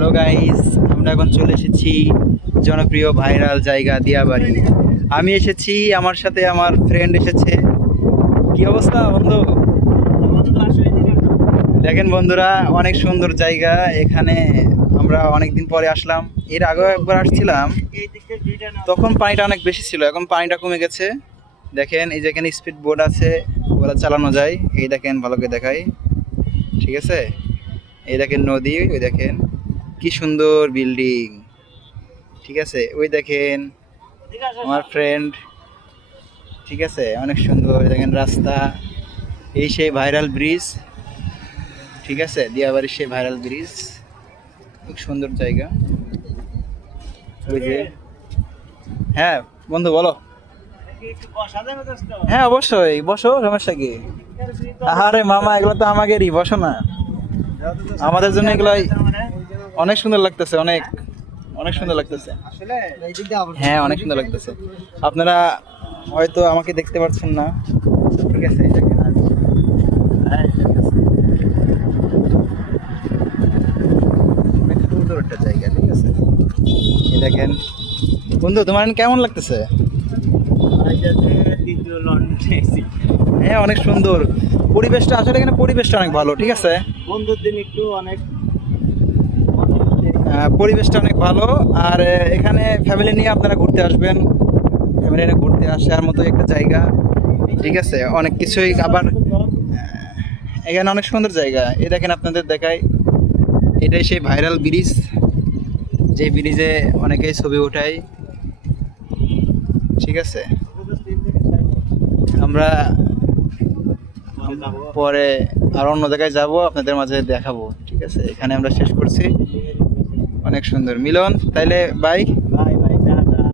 Hello guys, আমরা এখন চলে এসেছি জনপ্রিয় ভাইরাল জায়গা দিয়াবাড়ি। আমি এসেছি, আমার সাথে আমার ফ্রেন্ড এসেছে। কি অবস্থা বন্ধু? দেখেন বন্ধুরা, অনেক সুন্দর জায়গা। এখানে আমরা অনেক দিন পরে আসলাম। এর আগেও একবার আসছিলাম, তখন পানিটা অনেক বেশি ছিল, এখন পানিটা কমে গেছে। দেখেন এই যেখানে স্পিড বোট আছে, ওরা চালানো যায়। এই দেখেন, ভালো করে দেখাই, ঠিক আছে? এই দেখেন নদী, ওই দেখেন কি সুন্দর বিল্ডিং, ঠিক আছে? ওই দেখেন আমার ফ্রেন্ড, ঠিক আছে? অনেক সুন্দর। দেখেন রাস্তা, এই সেই ভাইরাল ব্রিজ, ঠিক আছে? দিয়াবাড়ির সেই ভাইরাল ব্রিজ, খুব সুন্দর জায়গা। ওই যে, হ্যাঁ বন্ধু বলো। হ্যাঁ অবশ্যই, বসো, সমস্যা কি? আরে মামা, এগুলো তো আমাদেরই, বসো না। আমাদের জন্য এগুলাই অনেক সুন্দর লাগতেছে, অনেক অনেক সুন্দর লাগতেছে। হ্যাঁ অনেক সুন্দর লাগতেছে। আপনারা হয়তো আমাকে দেখতে পাচ্ছেন না, ঠিক আছে? এই দেখেন, হ্যাঁ, অনেক সুন্দর একটা জায়গা, ঠিক আছে? এই দেখেন বন্ধু, তোমার কেমন লাগতেছে? হ্যাঁ অনেক সুন্দর পরিবেশটা, আসলে এখানে পরিবেশটা অনেক ভালো, ঠিক আছে? বন্ধুর দিন একটু অনেক পরিবেশটা অনেক ভালো। আর এখানে ফ্যামিলি নিয়ে আপনারা ঘুরতে আসবেন, ফ্যামিলি নিয়ে ঘুরতে আসার মতো একটা জায়গা, ঠিক আছে? অনেক কিছুই। আবার এখানে অনেক সুন্দর জায়গা। এই দেখেন, আপনাদের দেখাই, এটাই সেই ভাইরাল ব্রিজ, যে ব্রিজে অনেকেই ছবি ওঠায়, ঠিক আছে? আমরা পরে আর অন্য জায়গায় যাব, আপনাদের মাঝে দেখাবো, ঠিক আছে? এখানে আমরা শেষ করছি। অনেক সুন্দর মিলন, তাইলে বাই।